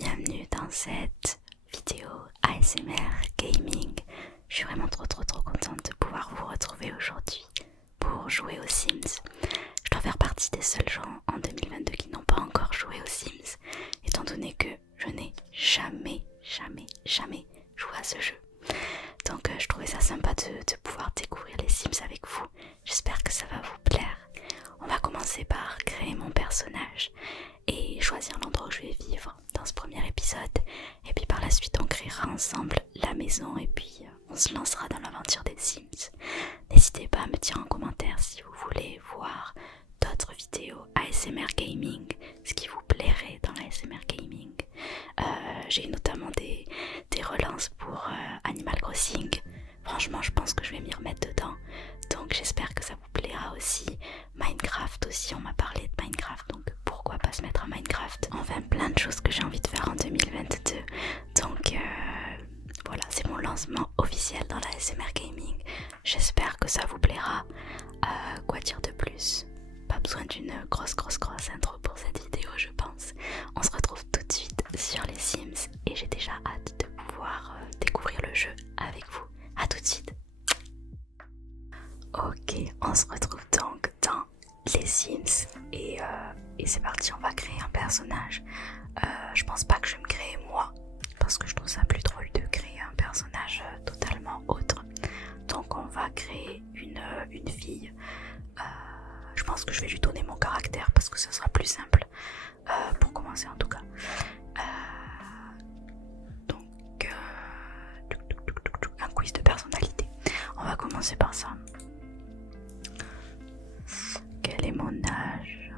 bienvenue dans cette vidéo ASMR Gaming. Je suis vraiment trop contente de pouvoir vous retrouver aujourd'hui pour jouer aux Sims. Je dois faire partie des seuls gens en 2022 qui n'ont pas encore joué aux Sims, étant donné que je n'ai jamais joué à ce jeu. Donc je trouvais ça sympa de pouvoir découvrir les Sims avec vous. J'espère que ça va vous plaire. On va commencer par créer mon personnage et choisir l'endroit où je vais vivre dans ce premier épisode. Et puis par la suite on créera ensemble la maison et puis on se lancera dans l'aventure des Sims. N'hésitez pas à me dire en commentaire si vous voulez voir d'autres vidéos ASMR Gaming, ce qui vous plairait dans l'ASMR Gaming. J'ai notamment des relances pour Animal Crossing. Franchement je pense que je vais m'y remettre dedans, donc j'espère que ça vous plaira aussi. Minecraft aussi, on m'a parlé de Minecraft, donc pourquoi pas se mettre à Minecraft. Enfin plein de choses que j'ai envie de faire en 2022, donc voilà, c'est mon lancement officiel dans la ASMR Gaming. J'espère que ça vous plaira. Quoi dire de plus? Pas besoin d'une grosse intro pour cette vidéo je pense. On se retrouve tout de suite sur les Sims et j'ai déjà hâte de pouvoir découvrir le jeu avec vous. A tout de suite. Ok, on se retrouve donc dans les Sims et c'est parti, on va créer un personnage. Je pense pas que je vais me créer moi parce que je trouve ça plus drôle de créer un personnage totalement autre. Donc on va créer une fille. Je pense que je vais lui donner mon caractère parce que ça sera plus simple pour commencer en tout cas. Donc un quiz de personnalité. On va commencer par ça. Quel est mon âge?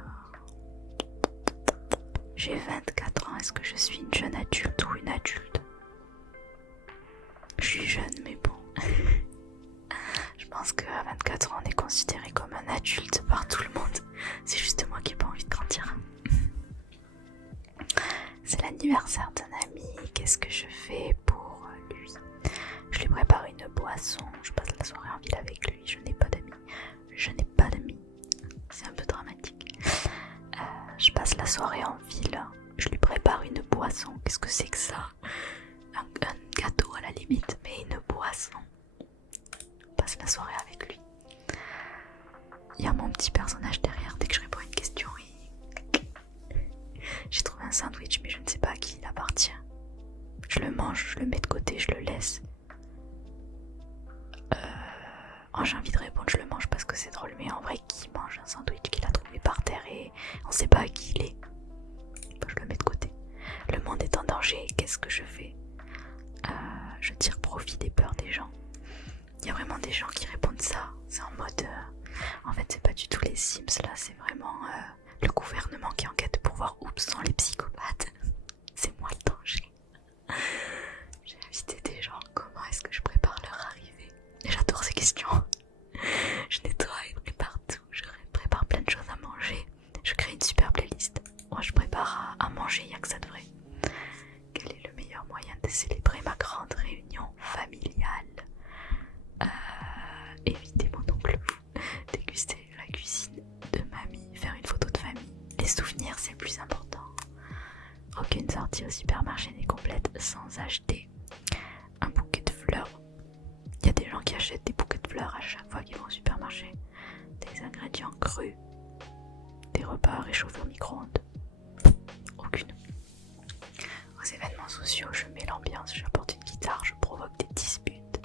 J'ai 24 ans. Est-ce que je suis une jeune adulte ou une adulte? Je suis jeune mais bon. Je pense qu'à 24 ans on est considéré comme un adulte par tout le monde. C'est juste moi qui n'ai pas envie de grandir. C'est l'anniversaire d'un ami. Qu'est-ce que je fais pour lui? Je lui prépare une boisson. Je passe la soirée en ville avec lui. Je n'ai pas d'amis. C'est un peu dramatique. Je passe la soirée en ville. Je lui prépare une boisson. Qu'est-ce que c'est que ça? Un gâteau à la limite, mais une boisson. On passe la soirée avec lui. Il y a mon petit personnage derrière. Dès que je réponds à une question, j'ai trouvé un sandwich, mais je ne sais pas à qui il appartient. Je le mange, je le mets de côté, je le laisse. J'ai envie de répondre je le mange parce que c'est drôle, mais en vrai qui mange un sandwich qu'il a trouvé par terre et on sait pas à qui il est? Je le mets de côté. Le monde est en danger, qu'est-ce que je fais? Je tire profit des peurs des gens. Il y a vraiment des gens qui répondent ça. C'est en mode en fait c'est pas du tout les Sims là, c'est vraiment le gouvernement qui enquête pour voir où sont les psychopathes. C'est moi le danger. J'ai invité des gens, comment est-ce que je prépare leur arrivée? J'adore ces questions. Je nettoie et prépare tout, je prépare plein de choses à manger. Je crée une super playlist. Moi je prépare à manger, il n'y a que ça de vrai. Quel est le meilleur moyen de célébrer ma grande réunion familiale? Éviter mon oncle fou, déguster la cuisine de mamie, faire une photo de famille. Les souvenirs c'est le plus important. Aucune sortie au supermarché n'est complète sans acheter un bouquet de fleurs. Il y a des gens qui achètent des bouquets de fleurs à chaque fois qu'ils vont au supermarché. Des ingrédients crus. Des repas réchauffés au micro-ondes. Aucune. Aux événements sociaux, je mets l'ambiance, j'apporte une guitare, je provoque des disputes.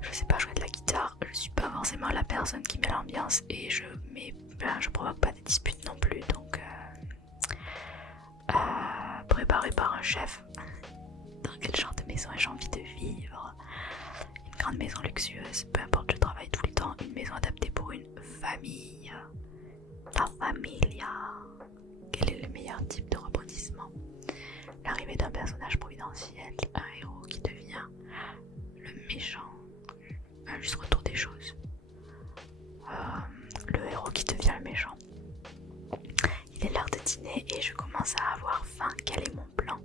Je sais pas jouer de la guitare, je suis pas forcément la personne qui met l'ambiance et je provoque pas des disputes non plus, donc préparé par un chef. Dans quel genre de maison ai-je envie de vivre? Une grande maison luxueuse, peu importe, je travaille tout le temps. Une maison adaptée pour une famille. La familia. Quel est le meilleur type de rebondissement? L'arrivée d'un personnage providentiel, un héros qui devient le méchant. Juste retour des choses. Le héros qui devient le méchant. Il est l'heure de dîner et je commence à avoir faim. Quel est mon plan?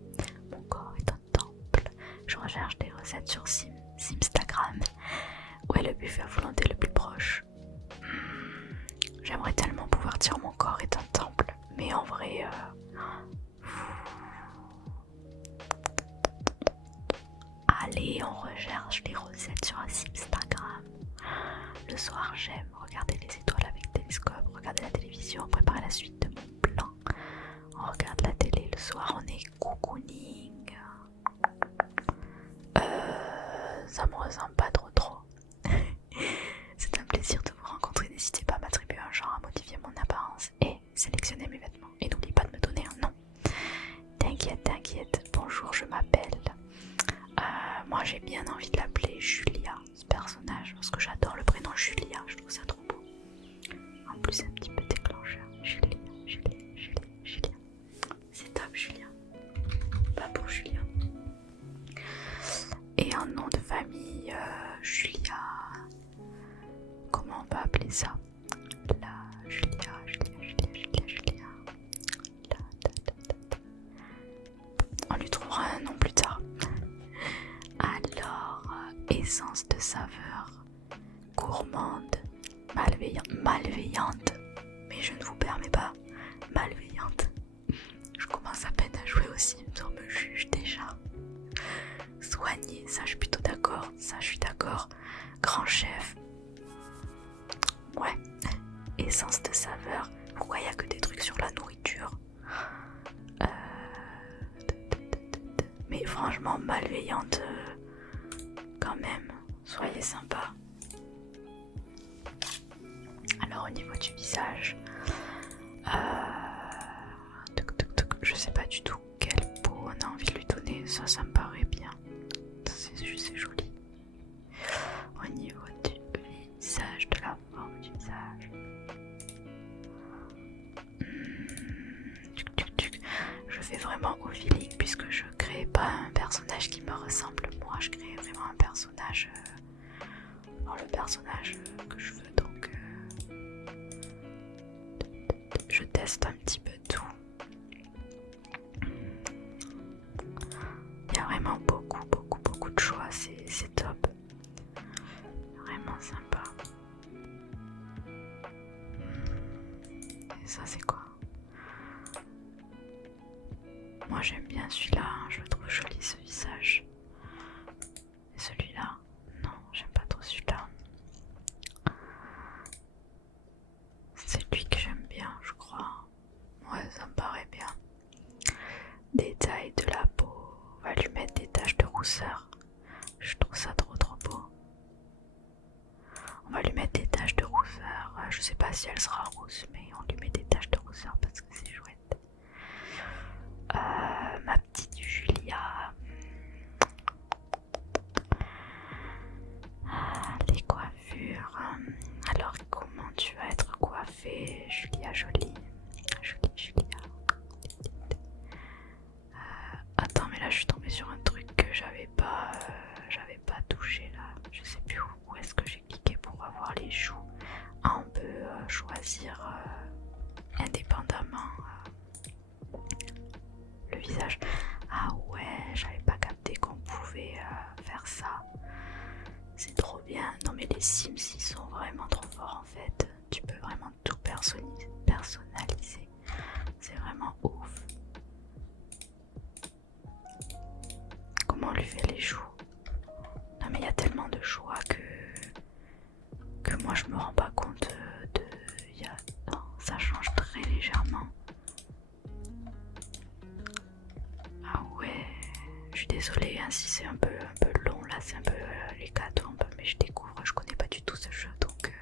Mon corps est un temple. Je recherche des recettes sur Simstagram. Où est le buffet à volonté le plus proche? J'aimerais tellement pouvoir dire mon corps est un temple. Mais en vrai, télévision, préparer la suite de mon plan. On regarde la télé le soir, on est cocooning. Ça me ressemble pas trop. C'est un plaisir de vous rencontrer. N'hésitez pas à m'attribuer un genre, à modifier mon apparence et sélectionner mes vêtements. Et n'oubliez pas de me donner un nom. T'inquiète. Bonjour, je m'appelle. Moi j'ai bien envie de l'appeler Julia, ce personnage, parce que j'adore le prénom Julia, je trouve ça trop beau. En plus c'est un petit peu déclencheur. Julia. C'est top Julia. Pas pour Julia. Et un nom de famille, Julia. Comment on peut appeler ça? Julia. On lui trouvera un nom plus tard. Alors, essence de saveur, gourmande, malveillante, mais je ne vous permets pas, malveillante. Je commence à peine à jouer aux Sims, on me juge déjà. Soigné, ça je suis plutôt d'accord, Grand chef, ouais. Essence de saveur, pourquoi il n'y a que des trucs sur la nourriture? Mais franchement, malveillante, quand même, soyez sympa. Alors au niveau du visage, je sais pas du tout quelle peau on a envie de lui donner, ça me paraît bien, c'est joli. Au niveau du visage, de la forme du visage, je fais vraiment au feeling puisque je crée pas un personnage qui me ressemble moi, je crée vraiment un personnage dans le personnage que je veux, donc je teste un petit peu tout. Il y a vraiment beaucoup de choix, c'est top, vraiment sympa. Et ça c'est quoi? Moi j'aime bien celui-là, je le trouve joli ce visage. Et celui-là, non, j'aime pas trop celui-là. C'est lui que j'aime bien, je crois. Ouais, ça me paraît bien. Détail de la peau, on va lui mettre des taches de rousseur. Je trouve ça trop beau. On va lui mettre des taches de rousseur. Je sais pas si elle sera rousse, mais on lui met des taches de rousseur parce que c'est chouette. Ma petite Julia. Les coiffures. Alors comment tu vas être coiffée, Julia jolie? Julia. Attends, mais là je suis tombée sur un truc que j'avais pas touché là. Je sais plus où est-ce que j'ai cliqué pour avoir les joues. On peut choisir indépendamment le visage. Ah ouais, j'avais pas capté qu'on pouvait faire ça. C'est trop bien. Non mais les Sims ils sont vraiment trop forts en fait. Tu peux vraiment tout personnaliser. C'est vraiment ouf. Comment on lui fait les joues? Non mais il y a tellement de choix que moi je me rends pas compte de... Non, ça change très légèrement. Ah ouais, je suis désolée hein, si c'est un peu long là, c'est un peu les cadeaux un peu, mais je découvre, je connais pas du tout ce jeu donc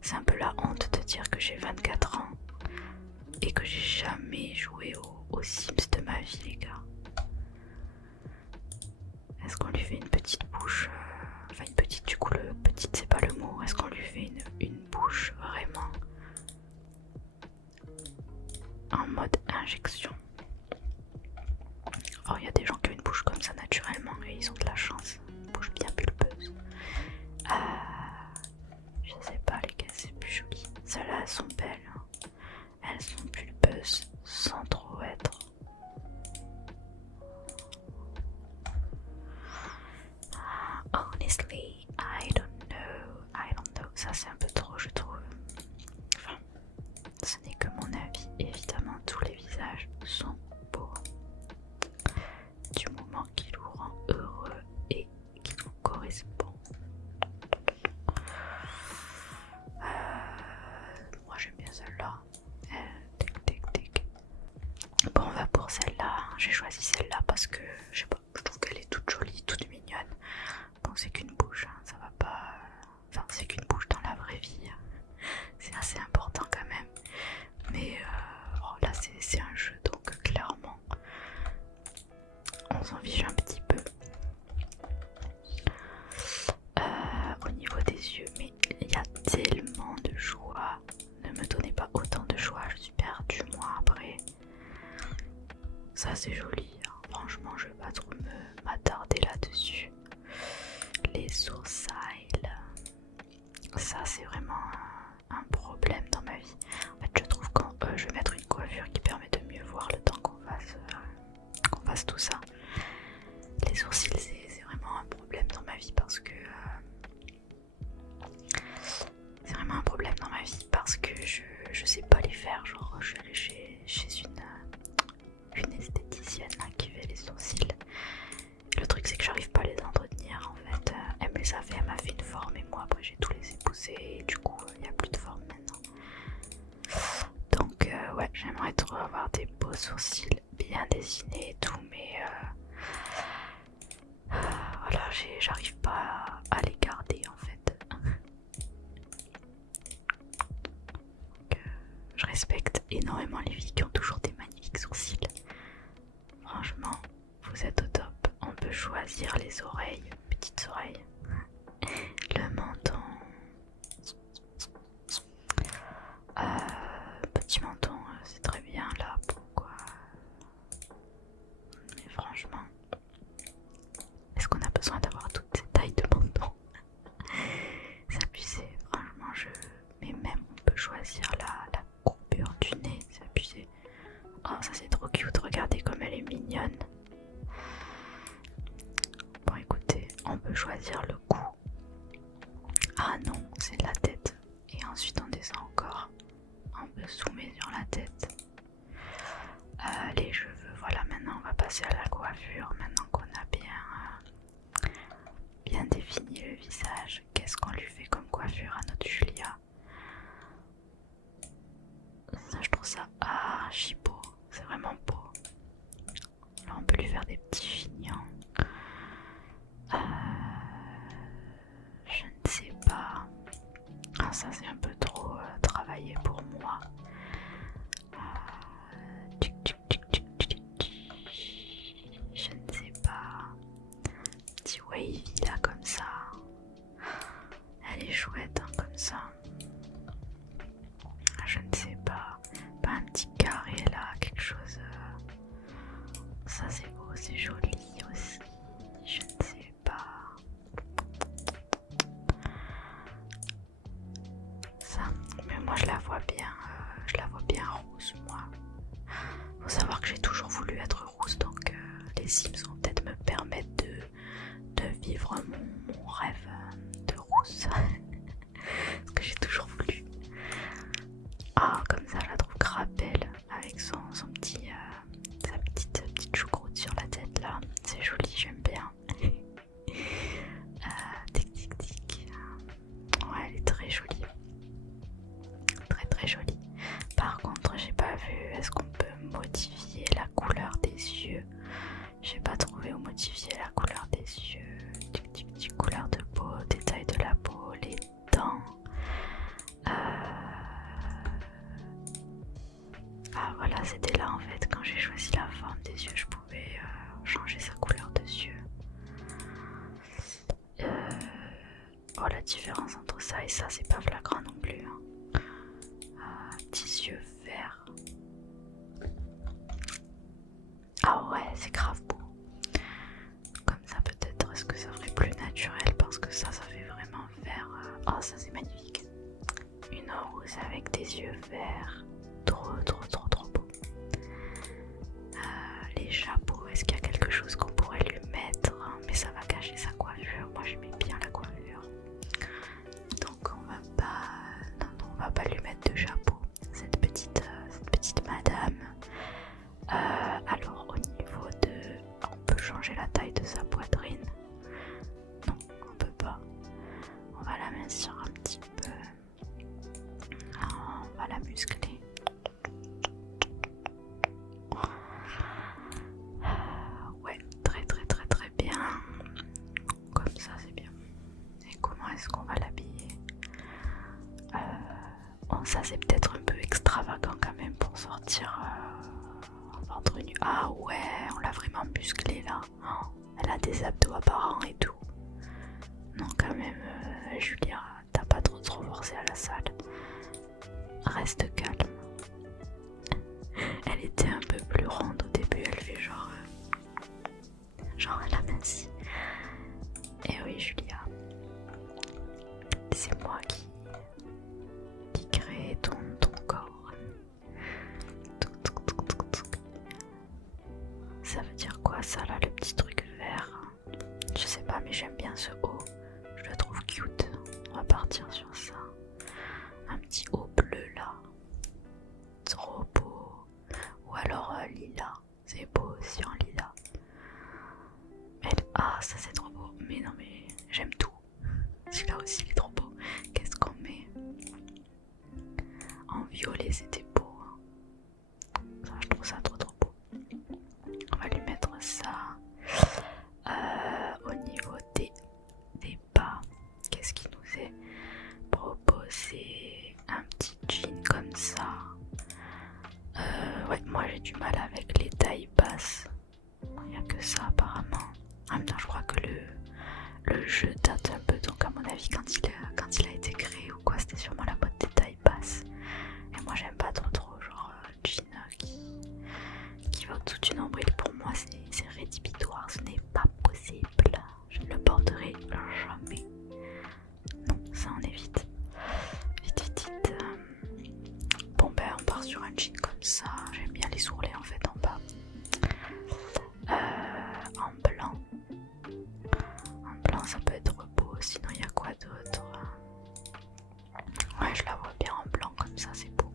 c'est un peu la honte de dire que j'ai 24 ans et que j'ai jamais joué aux Sims de ma vie les gars. Est-ce qu'on lui fait une petite bouche, enfin une petite, du coup le petite c'est pas le mot, est-ce qu'on lui fait une bouche vraiment en mode injection? Or il y a des gens qui ont une bouche comme ça naturellement et ils ont de la chance, une bouche bien pulpeuse. Je sais pas les gars, c'est plus joli. Celles-là elles sont belles, hein. Elles sont pulpeuses sans trop être. Honestly, I don't know. Ça c'est un peu trop je trouve. Enfin, ce n'est que mon avis. Évidemment tous les visages sont beaux. Du moment qui nous rend heureux et qui nous correspond. Moi j'aime celle-là. Tic, tic, tic. Bon, on va pour celle-là. J'ai choisi celle-là parce que, je sais pas, je trouve qu'elle est toute jolie, toute mignonne. Bon, c'est qu'une bouche, hein, ça va pas... Enfin, c'est qu'une bouche dans la vraie vie. C'est assez important quand même. Mais là, c'est un jeu, donc clairement, on s'en fiche un petit peu. Au niveau des yeux, mais il y a tellement de choix. Ne me donnez pas autant de choix, je suis perdue moi après. Ça c'est joli, hein. Franchement je vais pas trop m'attarder là-dessus. Les sourcils, ça c'est vraiment un problème dans ma vie. En fait je trouve quand je vais mettre une coiffure qui permet de mieux voir le temps qu'on fasse tout ça. Les sourcils c'est vraiment un problème dans ma vie parce que je sais pas les faire. Genre je suis allée chez une esthéticienne là, qui fait les sourcils. Le truc c'est que j'arrive pas à les entretenir en fait. Elle me les a fait, elle m'a fait une forme et moi après j'ai tout laissé pousser et du coup il n'y a plus de forme maintenant. Donc ouais, j'aimerais trop avoir des beaux sourcils bien dessinés et tout, mais voilà, j'arrive pas à les garder en fait. Donc, je respecte énormément les filles qui ont toujours des magnifiques sourcils. Franchement, vous êtes au top. On peut choisir les oreilles, petites oreilles, le menton, petit menton, c'est très bien là. Pourquoi? Mais franchement, est-ce qu'on a besoin d'avoir toutes ces tailles de menton? C'est abusé, franchement. Mais même on peut choisir la courbure du nez, c'est abusé. Oh, ça c'est trop cute, regardez comme elle est mignonne. Bon écoutez, on peut choisir le cou. Ah non, c'est la tête. Et ensuite on descend encore. On peut zoomer sur la tête. Les cheveux, voilà, maintenant on va passer à la coiffure. Maintenant qu'on a bien défini le visage, qu'est-ce qu'on lui fait comme coiffure à notre Julia? Ça, je trouve ça archi beau. C'est vraiment beau. Là on peut lui faire des petits chignons. Je ne sais pas. Ah, ça c'est un peu trop travaillé pour moi. Je ne sais pas. Petit wavy là comme ça. Elle est chouette hein, comme ça. Je ne sais pas. Pas un petit carré là, quelque chose. Ça c'est beau, c'est joli aussi. Je ne sais pas. Ça, mais moi je la vois bien rousse moi. Faut savoir que j'ai toujours voulu être rousse, donc les Sims vont peut-être me permettre de vivre mon rêve de rousse. Parce que j'ai toujours voulu. Ah, comme ça je la trouve grave belle avec sa petite choucroute sur la tête là. C'est joli, j'aime bien. Tic tic tic. Ouais, elle est très jolie. Très très jolie. Par contre, j'ai pas vu, est-ce qu'on peut modifier la couleur des yeux? J'ai pas trouvé où modifier la couleur des yeux. Tic tic tic, couleur de peau, détail de la peau, les dents. Ah voilà, c'était là en fait, quand j'ai choisi la forme des yeux, je pouvais changer sa couleur de yeux. Oh, la différence entre ça et ça, c'est pas flagrant non plus. Hein. Petits yeux verts. Ah ouais, c'est grave beau. Comme ça peut-être, est-ce que ça ferait plus naturel? Parce que ça fait vraiment vert. Oh, ça c'est magnifique. Une rose avec des yeux verts. Trop beau. Les chapeaux, est-ce qu'il y a quelque chose qu'on pourrait lui mettre? Mais ça va cacher sa coiffure. Moi j'aimais bien la coiffure. Donc on va pas lui mettre de chapeau. Cette petite madame. Alors au niveau de... On peut changer la taille de sa poitrine. Non, on peut pas. On va la mincir un petit peu. On va la muscler. Ouais, très bien. Comme ça, c'est bien. Et comment est-ce qu'on va l'habiller? Bon, ça c'est peut-être un peu extravagant quand même pour sortir ventre nu. Ah ouais, on l'a vraiment musclée là. Oh, elle a des abdos apparents et tout. Non quand même, Julia, t'as pas trop forcé à la salle. Reste calme. Elle était un peu plus ronde au début, elle fait genre elle a minci. Et oui Julia, c'est moi qui crée ton corps. Ça veut dire quoi ça là, le petit truc vert? Je sais pas mais j'aime bien ce haut. Je le trouve cute. On va partir sur ça. Un petit haut bleu là. Trop beau. Ou alors lilas. C'est beau aussi en lilas. Ah ça c'est trop beau. Mais non mais j'aime tout. Celui-là aussi il est trop beau. Qu'est-ce qu'on met? En violet c'était beau. Ça, je trouve ça trop beau. On va lui mettre ça. Au niveau des bas, qu'est-ce qui nous est proposé? Un petit jean comme ça. Ouais, moi j'ai du mal avec les tailles basses. Il n'y a que ça apparemment. En même temps, je crois que le jeu date un peu, donc à mon avis, quand il a été créé ou quoi, c'était sûrement la mode des tailles basses. Et moi j'aime pas trop, genre jean qui va au-dessous du nombril. Pour moi, c'est rédhibitoire, ce n'est pas possible. Je ne le porterai jamais. Non, ça on évite. Vite. Bon ben on part sur un jean comme ça. J'aime bien les ourlets en fait en bas. En blanc. En blanc ça peut être beau. Sinon il y a quoi d'autre? Ouais, je la vois bien en blanc comme ça, c'est beau.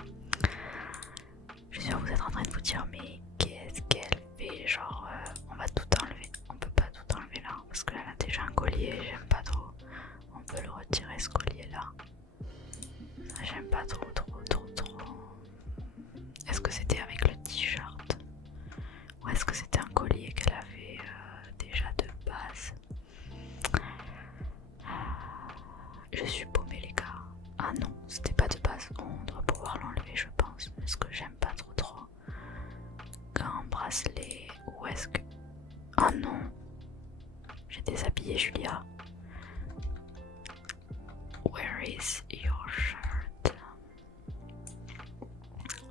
Je suis sûre que vous êtes en train de vous dire mais qu'est-ce qu'elle fait? Genre on va tout enlever. On peut pas tout enlever là parce qu'elle a déjà un collier, j'aime pas trop. On peut le retirer ce collier là. J'aime pas trop. Est-ce que c'était avec le t-shirt? Ou est-ce que c'était un collier qu'elle avait déjà de base? Je suis paumée les gars. Ah non, c'était pas de base. On doit pouvoir l'enlever je pense. Parce que j'aime pas trop. Gants, bracelet. Ou est-ce que... Ah non. J'ai déshabillé Julia. Where is your shirt?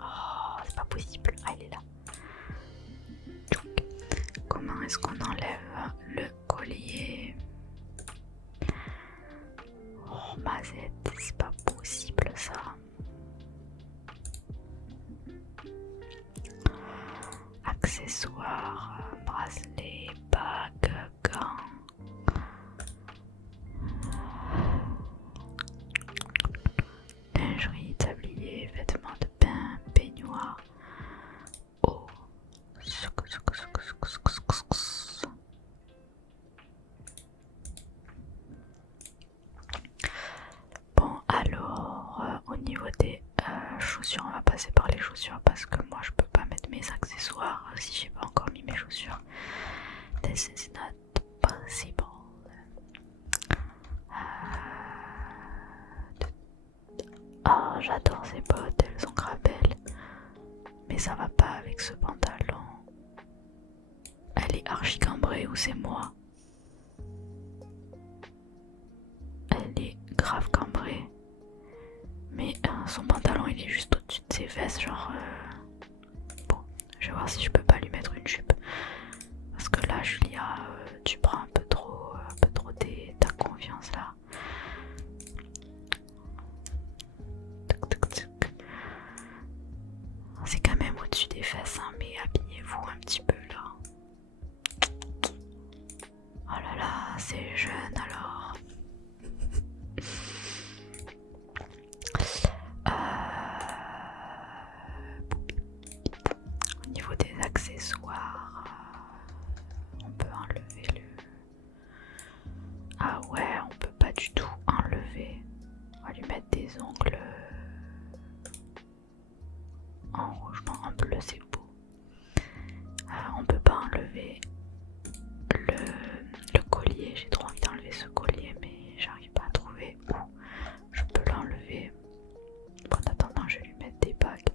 Oh, c'est pas possible. Ah, il est là. Donc, comment est-ce qu'on enlève le collier? Oh, Mazette, c'est pas possible ça. Accessoires, bracelet, bague, gants. Lingerie, tablier, vêtements de bain, peignoir. Oh. Bon alors au niveau des chaussures, on va passer par les chaussures parce que moi je peux pas mettre mes accessoires si j'ai pas encore mis mes chaussures. This is not possible. Oh, j'adore ces bottes, elles sont grave belles. Mais ça va pas avec ce pantalon. Elle est archi cambrée ou c'est moi? Elle est grave cambrée. Mais son pantalon il est juste au-dessus de ses fesses, genre... Bon, je vais voir si je peux pas lui mettre une jupe. Parce que là, Julia, tu prends un peu trop ta confiance là. C'est quand même au-dessus des fesses, hein, mais habillez-vous un petit peu là. Oh là là, c'est jeune alors. Au niveau des accessoires, on peut enlever le... Ah ouais, on peut pas du tout enlever. On va lui mettre des ongles en rouge, non, en bleu c'est beau. On peut pas enlever le collier, j'ai trop envie d'enlever ce collier mais j'arrive pas à trouver où je peux l'enlever. Bon, en attendant je vais lui mettre des bagues.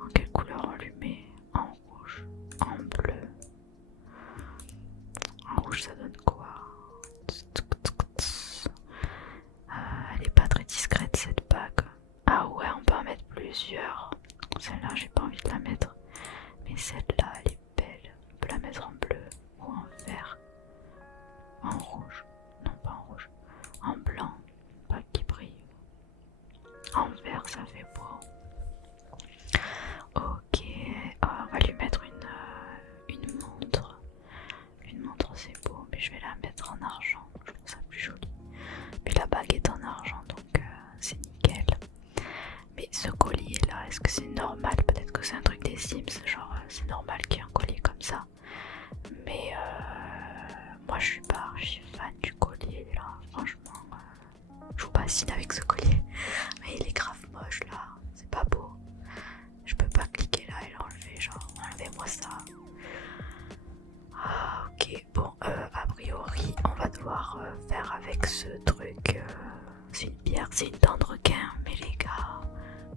En quelle couleur on lui met? En rouge, en bleu. En rouge ça donne quoi? Elle est pas très discrète cette bague. Ah ouais, on peut en mettre plusieurs. Celle-là j'ai pas envie de la mettre. Mais celle-là elle est belle. On peut la mettre en bleu ou en vert. En rouge. Non pas en rouge. En blanc. Pas qui brille. En vert ça fait beau. Ok. On va lui mettre une montre. Une montre c'est beau. Mais je vais la mettre en argent. Je trouve ça plus joli. Puis la bague est en argent donc c'est nickel. Mais ce collier là, est-ce que c'est normal? Peut-être que c'est un truc des Sims, genre c'est normal qu'il y ait un collier comme ça. Mais moi je suis pas archi fan du collier là, franchement. Je joue pas Sims avec ce collier. Mais il est grave moche là, c'est pas beau. Je peux pas cliquer là et l'enlever, genre enlevez-moi ça. Ah ok, bon a priori on va devoir faire avec ce truc. C'est une bière, c'est une dent de requin, mais les gars,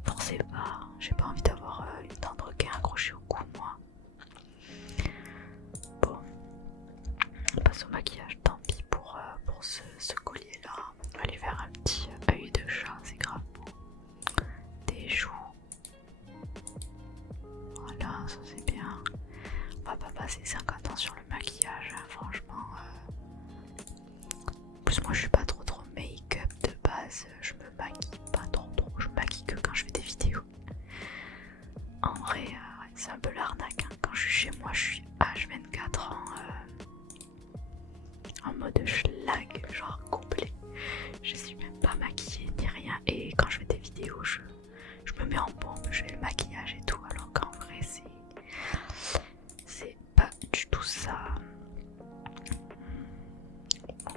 forcez pas, j'ai pas envie d'avoir une dent de requin accrochée au cou moi. Bon, on passe au maquillage, tant pis pour ce collier là. On va aller faire un petit œil de chat, c'est grave beau. Des joues. Voilà, ça c'est bien. On va pas passer 50 ans sur le maquillage, hein, franchement. En plus moi je suis pas trop make-up de base, je me maquille pas trop, je me maquille que quand je fais des vidéos. En vrai, ouais, c'est un peu l'arnaque, hein. Quand je suis chez moi, je suis H24 en mode schlag, genre complet. Je suis même pas maquillée ni rien. Et quand je fais des vidéos, je me mets en bombe, je fais le maquillage et tout. Alors qu'en vrai, c'est pas du tout ça.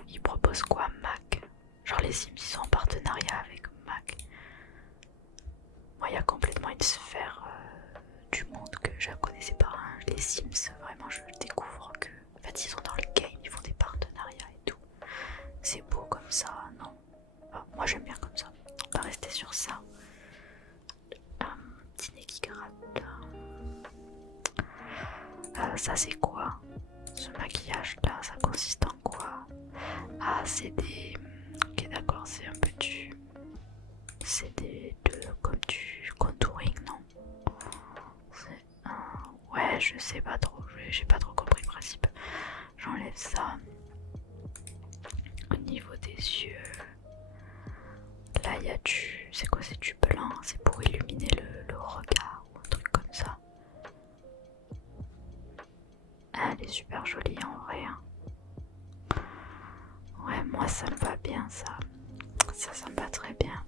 Ils proposent quoi, Mac? Genre les Sims, ils sont en partenariat avec Mac. Moi, il y a complètement une sphère du monde que je ne connaissais pas. Hein. Les Sims, vraiment, je découvre que en fait, ils sont dans le game, ils font des partenariats et tout. C'est beau comme ça, non? Enfin, moi, j'aime bien comme ça. On va rester sur ça. Petit nez qui gratte. Ça, c'est quoi? Ce maquillage-là, ça consiste en quoi? Ah, c'est des... Ok, d'accord, c'est un peu du... C'est comme du contouring, non? C'est un... Ouais, je sais pas trop, j'ai pas trop compris le principe. J'enlève ça. Au niveau des yeux... Là, il y a du... C'est quoi? C'est du blanc, c'est pour illuminer le regard ou un truc comme ça. Elle est super jolie en vrai. Hein. Ouais, moi ça me va bien ça. Ça me va très bien.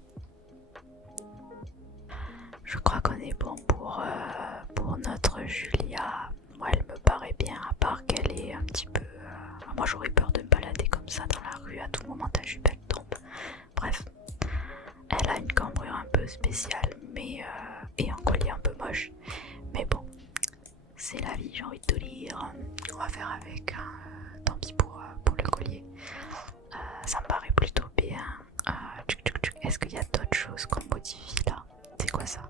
Je crois qu'on est bon pour notre Julia. Moi elle me paraît bien, à part qu'elle est un petit peu... Moi j'aurais peur de me balader comme ça dans la rue, à tout moment ta jupe elle tombe. Bref, elle a une cambrure un peu spéciale mais et un collier un peu moche. Mais bon, c'est la vie, j'ai envie de te dire. On va faire avec, tant pis pour le collier. Ça me paraît plutôt bien. Est-ce qu'il y a d'autres choses qu'on modifie là? C'est quoi ça?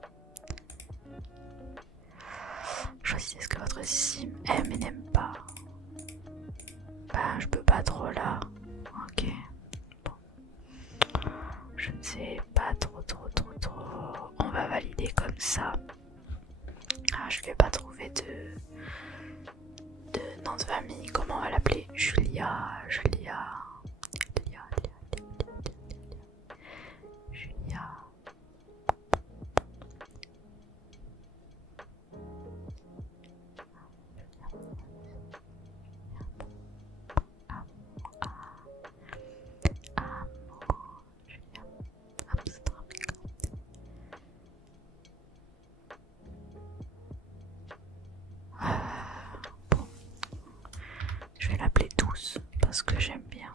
Choisissez ce que votre sim aime et n'aime pas. Ben je peux pas trop là. Ok. Bon. Je ne sais pas trop. On va valider comme ça. Ah, je vais pas trouver de nom de famille. Comment on va l'appeler? Julia. Je vais l'appeler Douce parce que j'aime bien.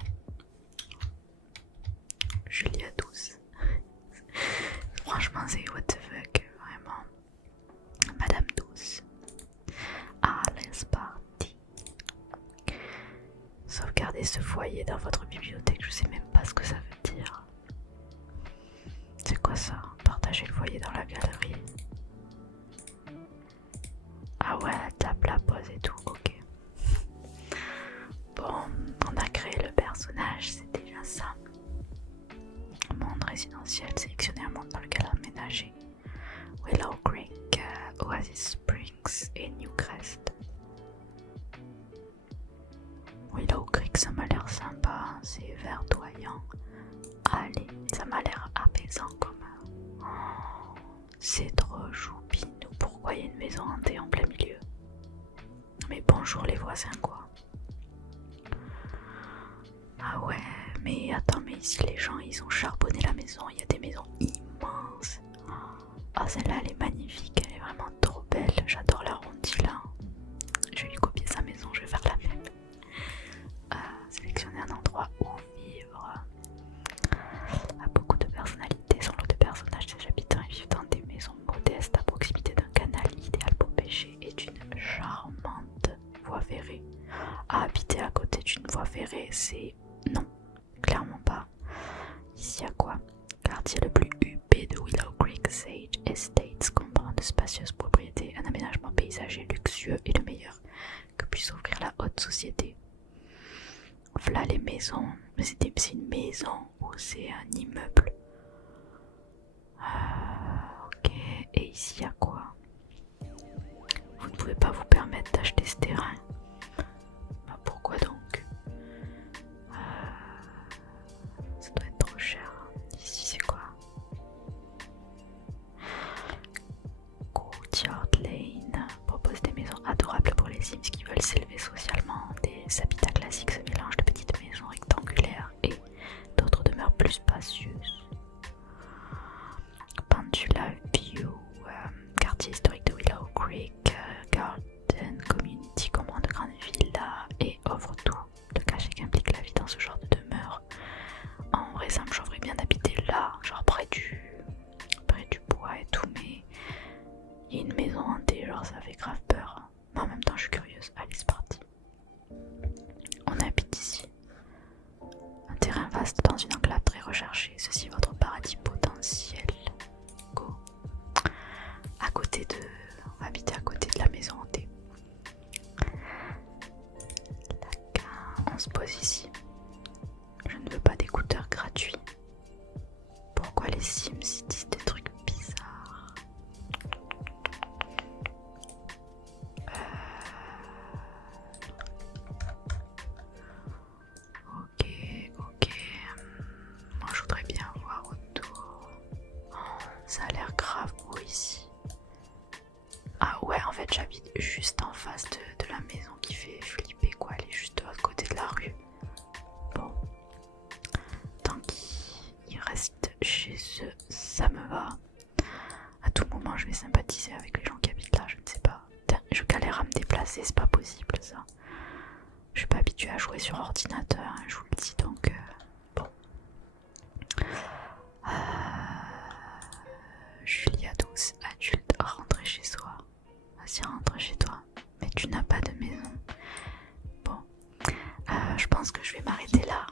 ce foyer dans votre bibliothèque, je sais même pas ce que ça veut dire. C'est quoi ça? Partager le foyer dans la galerie. Ah ouais, la table, la pose et tout, ok. Bon, on a créé le personnage, c'est déjà ça. Monde résidentiel, sélectionner un monde dans lequel aménager. Willow Creek, Oasis Springs et Newcrest. Willow Creek, ça m'a l'air sympa, c'est verdoyant. Allez, ça m'a l'air apaisant comme... Oh, c'est trop choupinou. Pourquoi il y a une maison hantée en plein milieu? Mais bonjour les voisins quoi. Ah ouais, mais attends, mais ici les gens ils ont charbonné la maison, il y a des maisons immenses. Ah celle-là elle est magnifique, elle est vraiment trop belle, j'adore l'arrondi là. Je vais lui copier sa maison, je vais faire la même. Sélectionner un endroit où vivre. A beaucoup de personnalités, son lot de personnages, ses habitants et vivent dans des maisons modestes à proximité d'un canal idéal pour pêcher et d'une charmante voie ferrée. À habiter à côté d'une voie ferrée, c'est... non, clairement pas. Ici à quoi? Quartier le plus huppé de Willow Creek, Sage Estates comprend de spacieuses propriétés, un aménagement paysager luxueux et le meilleur que puisse offrir la haute société. Voilà les maisons, mais c'est une maison ou c'est un immeuble? Ok, et ici à quoi? Vous ne pouvez pas vous permettre d'acheter ce terrain. Bah, pourquoi donc? Ça doit être trop cher. Ici c'est quoi? Courtyard Lane propose des maisons adorables pour les Sims qui veulent s'élever socialement. Des habitats classiques se mélangent de petites maisons rectangulaires et d'autres demeures plus spacieuses. Pendula View, quartier historique de Willow Creek, Garden Community comprend de grandes villas et offre tout le cachet qu'implique la vie dans ce genre de demeure. En vrai, ça me chaufferait bien d'habiter là, genre près du bois et tout, mais il y a une maison hantée, genre ça fait grave peur. Mais en même temps, je suis curieuse. Allez, c'est parti. On habite ici. Un terrain vaste dans une enclave très recherchée. Ceci est votre paradis potentiel. Go. À côté de... on va habiter à côté de la maison hantée. On se pose ici. Je ne veux pas d'écouteurs gratuits. Pourquoi les Sims disent des trucs bizarres? Ok. Moi je voudrais bien voir autour. Oh, ça a l'air grave beau ici. Ah ouais, en fait j'habite juste en face de la maison qui fait flipper quoi. Elle est juste de l'autre côté de la rue. Bon. Tant qu'ils restent chez eux, ça me va. À tout moment je vais sympathiser avec les gens qui habitent là, je ne sais pas. Je galère à me déplacer, c'est pas possible ça. Je suis pas habituée à jouer sur ordinateur, hein, je vous le dis donc bon. Julia douce, adulte, rentre chez soi. Vas-y, rentre chez toi. Mais tu n'as pas de maison. Bon, je pense que je vais m'arrêter là.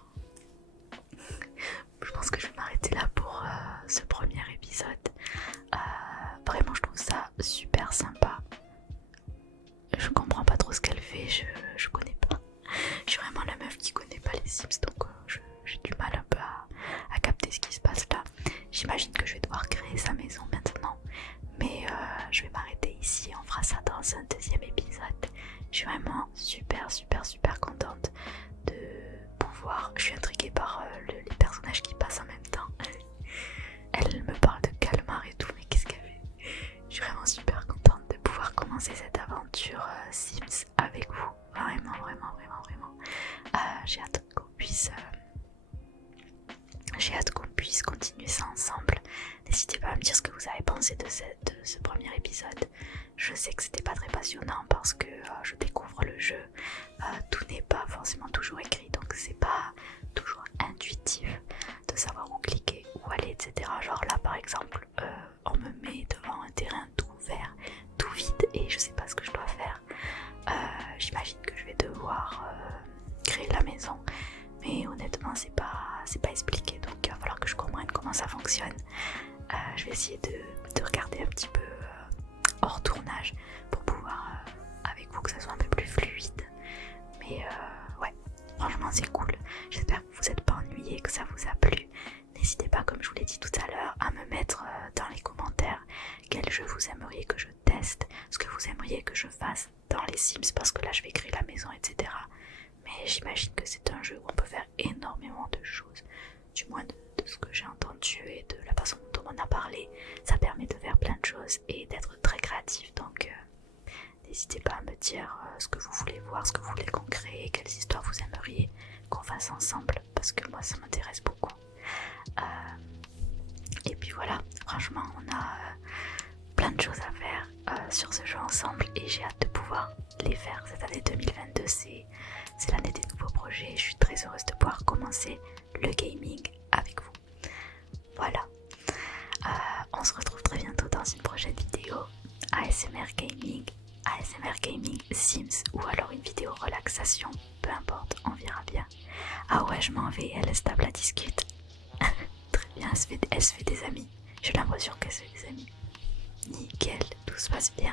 Je pense que je vais m'arrêter là pour ce premier épisode. Vraiment, je trouve ça super sympa. Je comprends pas trop ce qu'elle fait, je connais pas. Je suis vraiment la meuf qui connaît pas les Sims, donc j'ai du mal un peu à capter ce qui se passe là. J'imagine que je vais devoir créer sa maison maintenant, mais je vais m'arrêter ici. On fera ça dans un deuxième épisode. Je suis vraiment super contente de pouvoir. Je suis intriguée par les personnages qui passent en même temps. Elle me parle de calmar et tout, mais qu'est-ce qu'elle fait? Je suis vraiment super contente de pouvoir commencer cette aventure Sims avec vous. Vraiment. J'ai hâte qu'on puisse continuer ça ensemble. N'hésitez pas à me dire ce que vous avez pensé de ce premier épisode. Je sais que c'était pas très passionnant parce que je découvre le jeu. Tout n'est pas forcément toujours écrit, donc c'est pas toujours intuitif de savoir où cliquer, où aller, etc. Genre là par exemple, on me met devant un terrain tout vert, tout vide et je sais pas ce que je dois faire. J'imagine que je vais devoir créer la maison ça vous a plu. N'hésitez pas, comme je vous l'ai dit tout à l'heure, à me mettre dans les commentaires quel jeu vous aimeriez que je teste, ce que vous aimeriez que je fasse dans les Sims, parce que là je vais créer la maison, etc. Mais j'imagine que c'est un jeu où on peut faire énormément de choses, du moins de ce que j'ai entendu et de la façon dont on m'en a parlé. Ça permet de faire plein de choses et d'être très créatif, donc n'hésitez pas à me dire ce que vous voulez voir, ce que vous voulez qu'on crée, quelles histoires vous aimeriez qu'on fasse ensemble, parce que moi ça m'intéresse beaucoup. Et puis voilà, franchement on a plein de choses à faire sur ce jeu ensemble et j'ai hâte de pouvoir les faire. Cette année 2022 c'est l'année des nouveaux projets et je suis très heureuse de pouvoir commencer le gaming avec vous. Voilà, on se retrouve très bientôt dans une prochaine vidéo ASMR Gaming, ASMR Gaming Sims ou alors une vidéo relaxation, peu importe, on verra bien. Ah ouais, je m'en vais, elle est stable, à discute. Très bien, elle se fait des amis. J'ai l'impression qu'elle se fait des amis. Nickel, tout se passe bien.